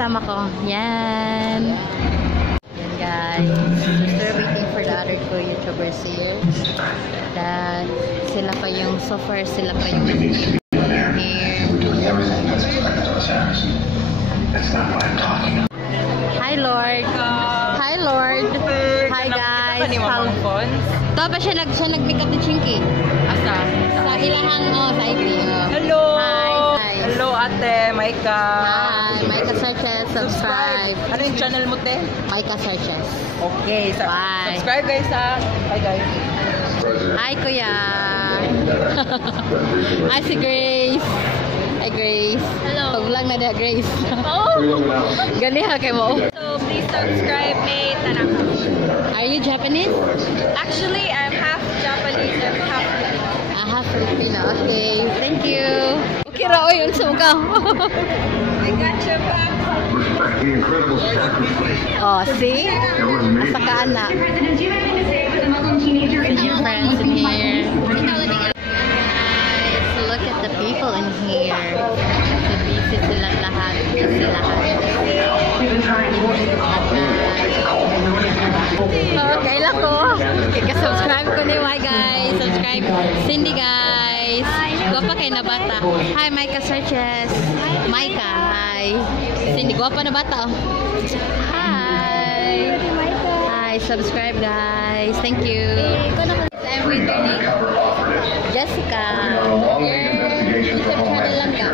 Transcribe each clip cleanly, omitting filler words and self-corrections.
kasama ko. Yan. Yan guys. We're waiting for the other two YouTubers here. That sila pa yung, so far sila pa yung here. Hi Lord. Hi Lord. Hi guys. Ito ba siya nag-pick up the chinky? Asa? Sa ilahang, sa IT. Hello! Hi. Hello ate, Maika. Hi, Maika Searches. Subscribe. Ano yung channel mo te? Maika Searches. Okay, Bye. Subscribe guys ha. Hi guys. Hi kuya. Hi si Grace. Hi Grace. Hello. Pag-vlog na dia Grace. Oh! Gani ha kay mo. So please subscribe me, Tanaka. Are you Japanese? Actually, I'm half Japanese and half Filipino. Half Filipino. Okay. Thank you. Okay ra oy unsa mo ka? I got your back. Respect the incredible sacrifice. Oh, see? Asa ka na. Friends in here. Guys, look at the people in here. So busy silang lahat. Busy lahat. Kailan ko. Subscribe ko ni Y guys. Subscribe. Cindy guys. Guwapa kayo na bata. Hi Maika Searches. Maika. Hi. Cindy. Guwapa na bata. Hi. Hi. Subscribe guys. Thank you. Jessica. YouTube channel lang ka.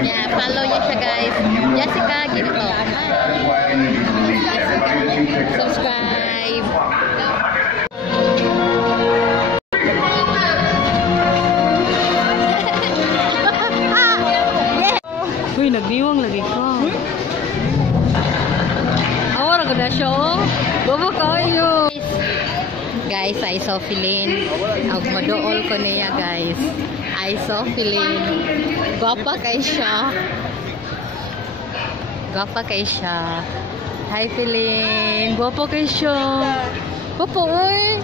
Yeah, follow niya siya guys. Jessica, ginto. Subscribe. Uy, nagbiwang lagi ko. Awara ko na siya, oh. Baba kayo. Guys, I saw Philin. Ang madool ko niya, guys. I saw Philin. Gwapa kay siya. Gwapa kay siya. Hi, Philin. Gwapa kay siya. Gwapa, uy.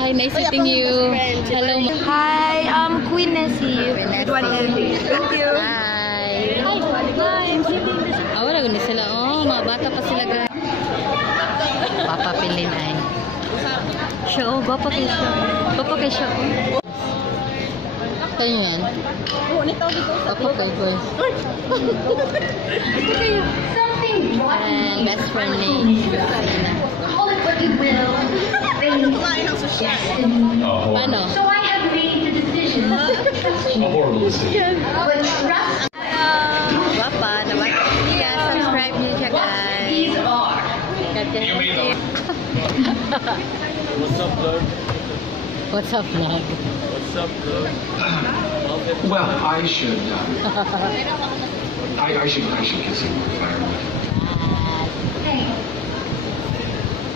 Hi, nice meeting you. Hello. Hi, Queen Nessie. Thank you. Hi. Ah, wala gani sila. Oh, mga bata pa sila, guys. Papa Philin ay. Siya, oh, gwapa kay siya. Gwapa kay siya. Kayo yan? Gwapa kay guys. And best friend ni Paano? A horrible decision. Gwapa, nabata niya. Subscribe niyo siya, guys. What's up, vlog? What's up, vlog? What's up, vlog? Well, I should kiss him more firewood.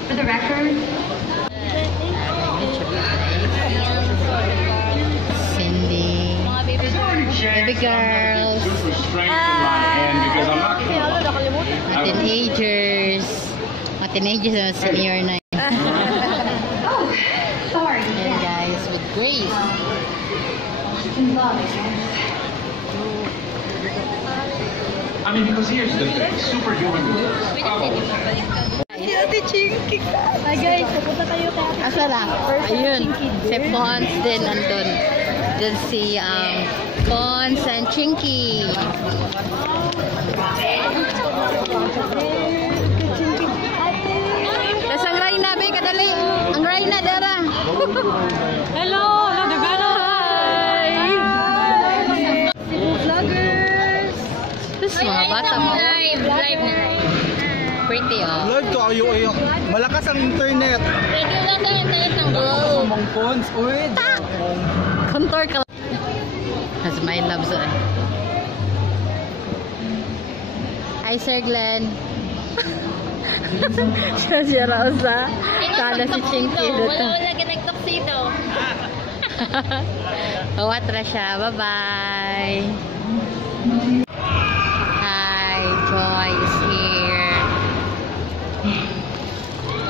For the record, Cindy. Baby girls. This was strength in my hand because I'm not Mga teenagers. Mga teenagers na senior na. sorry. Ayan guys, with Grace. I mean, because here's the thing. Superhuman moves. Hi guys, pupunta tayo kaya. Asa na? Ayun. Si Pons din nandun. Dun si Pons and Chinky. Tapos ang Rayna, be, kadali. Ang Rayna, dara. Hello, nagagano. Hi! Vloggers! Tapos mga bata mo. Live na. Pretty, oh. Lord ko, ayo. Malakas ang internet. Ready na sa internet ng Globe. Among phones. Uy, Contour ka. That's my love zone. Hi, Sir Glenn. Siya raw sa sana si Chinky dito. Wala ka nag-tuxedo. Watra siya. Bye-bye. Hi, Joy is here.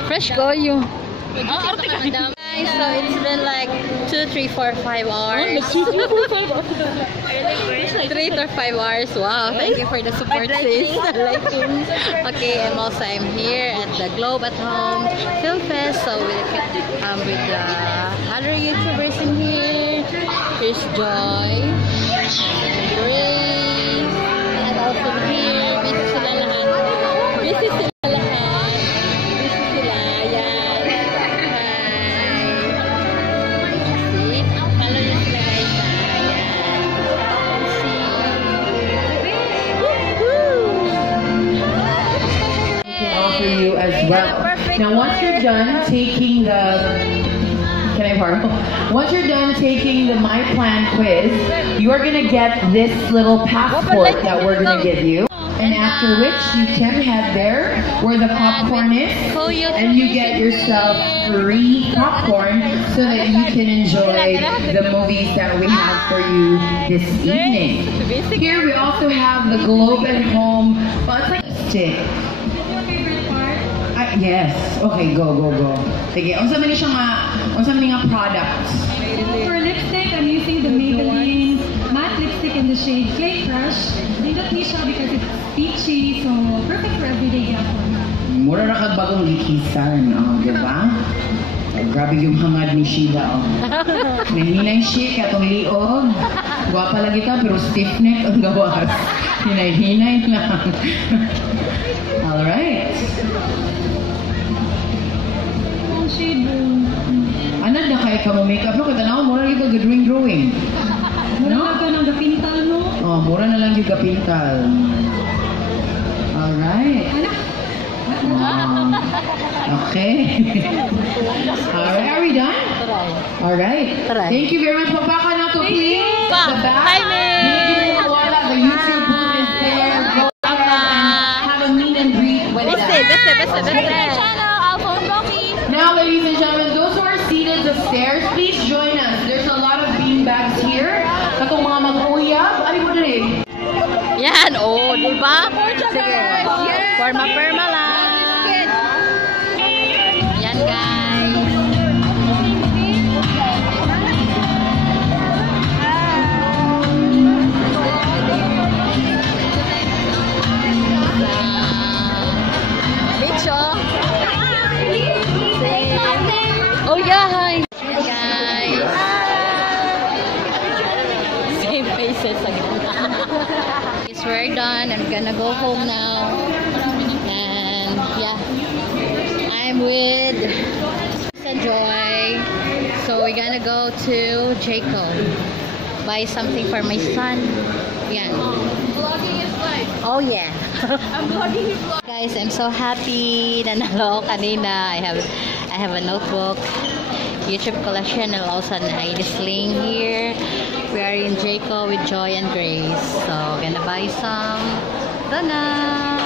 Fresh go you. Guys, so it's been like 2, 3, 4, 5 hours. 3 or 5 hours. Wow, thank you for the support, sis. Liking. Okay, and also I'm here at the Globe at Home Film Fest. So with the other YouTubers in here. Here's Joy, Grace, and also here. Busy sila lahat. Busy sila lahat. Busy sila. Yan. Hi. Follow nyo sila guys. Offer you as well. Now, once you're done taking can I borrow? Once you're done taking the My Plan quiz, you are gonna get this little passport that we're gonna give you. And after which you can head there where the popcorn is, and you get yourself free popcorn so that you can enjoy the movies that we have for you this evening. Here we also have the Globe at Home. Well, it's like a stick. Yes. Okay, go. Sige, unsa man nga products? For lipstick, I'm using the Maybelline matte lipstick in the shade Clay Crush. Nindot ni siya because it's peachy, so perfect for everyday yapon. Mura ra kag bagong gikisan, di ba? Grabe yung hangad ni Sheila. Nahinay siya katong liog. Gwapa lagi ta pero stiff neck ang gawas. Hinay-hinay lang. All right. Anad na kaya ka mo makeup no? Katanaw, mura lang yung drawing. Mura ka ng gapintal mo? Oh, mura na lang yung gapintal. Alright. Okay. Alright, are we done? Alright. Thank you very much. Pagpaka na to, please. The back. Hi, Miss. The YouTube booth is there. Go ahead and have a meet and greet with them. Now, ladies and gentlemen, those who are seated upstairs, please join us. There's a lot of bean bags here. Katong mga mag-uyab. Ano mo rin? Yan, oh, di ba? Sige. Perma lang. Yan, guys. Bitch, oh. Oh yeah, hi guys. Same faces again. Yes, we're done. I'm gonna go home now. And yeah, I'm with Joy. So we're gonna go to Jayco. Buy something for my son. Yeah. Vlogging is life. Oh yeah. I'm vlogging his vlog. Guys, I'm so happy. Nanalo kanina. I have a notebook, YouTube collection, and also an ID sling here. We are in Jayco with Joy and Grace. So, gonna buy some donuts.